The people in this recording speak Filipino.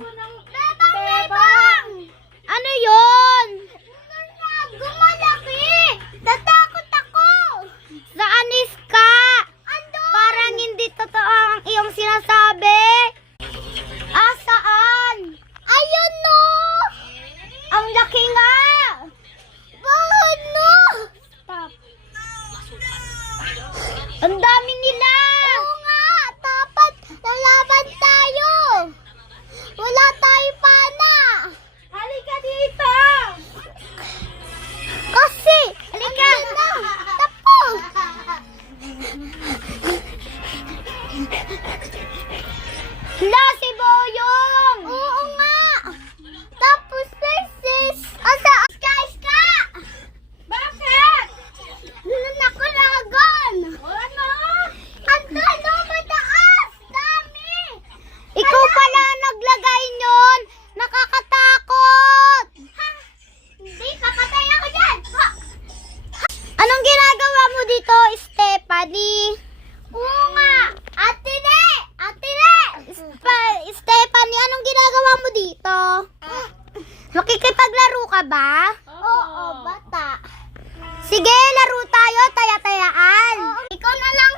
Bebang! Ano yun? Gumalaki! Tatakot ako! Saan Iska? Andun! Parang hindi totoo ang iyong sinasabi. Ah, saan? Ayun no! Ang laki nga! Bakit no? Stop. Ang dami nila! Oo nga! Dapat lalaban tayo! Wala tayo pana! Halika dito! Kasi! Halika! Tapos! Hala, si Boyong! Oo nga! Tapos sis! Asa? Iska! Bakit? Nakulagan! Ano? Andun no! Mataas! Dami! Ikaw pala naglagay nun! Nakakatakot! Hindi! Papatay ako dyan! Ha! Anong ginagawa mo dito, Stephanie? Oo nga! Ate Ne! Ate Ne! Stephanie, anong ginagawa mo dito? Makikipaglaro ka ba? Oo, bata. Sige, laro tayo, taya-tayaan. Ikaw na lang